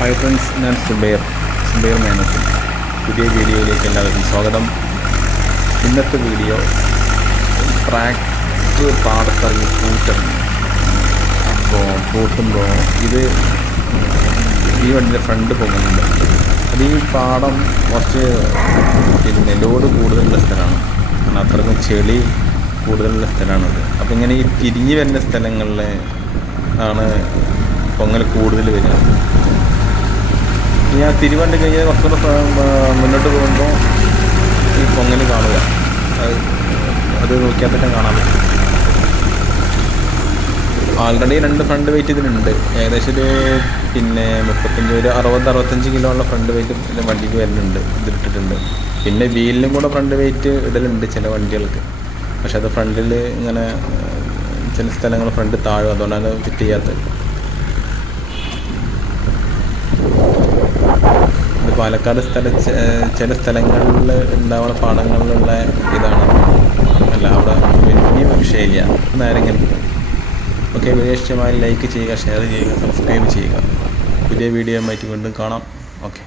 Hi friends, ഞാൻ സുബൈർ മാനസിൽ പുതിയ വീഡിയോയിലേക്ക് എല്ലാവർക്കും സ്വാഗതം. ഇന്നത്തെ വീഡിയോ ട്രാക്ടർ പാടത്തിറങ്ങി പൂട്ടിറങ്ങി. അപ്പോൾ പൂട്ടുമ്പോൾ ഇത് ഈ വണ്ടിയുടെ ഫ്രണ്ട് പോകുന്നുണ്ട്. അത് ഈ പാടം കുറച്ച് ലോഡ് കൂടുതലുള്ള സ്ഥലമാണ്, കാരണം അത്രയ്ക്കും ചെളി കൂടുതലുള്ള സ്ഥലമാണത്. അപ്പോൾ ഇങ്ങനെ ഈ തിരിഞ്ഞ് വരുന്ന സ്ഥലങ്ങളിൽ ആണ് പൊങ്ങൽ കൂടുതൽ വരുന്നത്. ഞാൻ തിരുവണ്ടി കഴിഞ്ഞാൽ കുറച്ചുകൂടെ മുന്നോട്ട് പോകുമ്പോൾ ഈ പൊങ്ങൽ കാണുക, അത് നോക്കിയാൽ തന്നെ കാണാൻ പറ്റും. ആൾറെഡി 2 ഫ്രണ്ട് വെയിറ്റ് ഇതിലുണ്ട്. ഏകദേശം ഒരു 65 കിലോ ഉള്ള ഫ്രണ്ട് വെയിറ്റ് വണ്ടിക്ക് വരുന്നുണ്ട്, ഇതിട്ടിട്ടുണ്ട്. പിന്നെ വീലിനും കൂടെ ഫ്രണ്ട് വെയിറ്റ് ഇടലുണ്ട് ചില വണ്ടികൾക്ക്. പക്ഷെ അത് ഫ്രണ്ടിൽ ഇങ്ങനെ ചില സ്ഥലങ്ങൾ ഫ്രണ്ട് താഴും, അതുകൊണ്ടാണ് ഫിറ്റ് ചെയ്യാത്തത്. ഇത് പാലക്കാട് ചില സ്ഥലങ്ങളിൽ ഉണ്ടാവുന്ന പാടങ്ങളിലുള്ള ഇതാണ്, അല്ല അവിടെ വലിയ വിഷയമില്ല. നേരെങ്കിലും ഓക്കെ. വീഡിയോ ഇഷ്ടമായി ലൈക്ക് ചെയ്യുക, ഷെയർ ചെയ്യുക, സബ്സ്ക്രൈബ് ചെയ്യുക. പുതിയ വീഡിയോ ആയിട്ട് വീണ്ടും കാണാം. ഓക്കെ.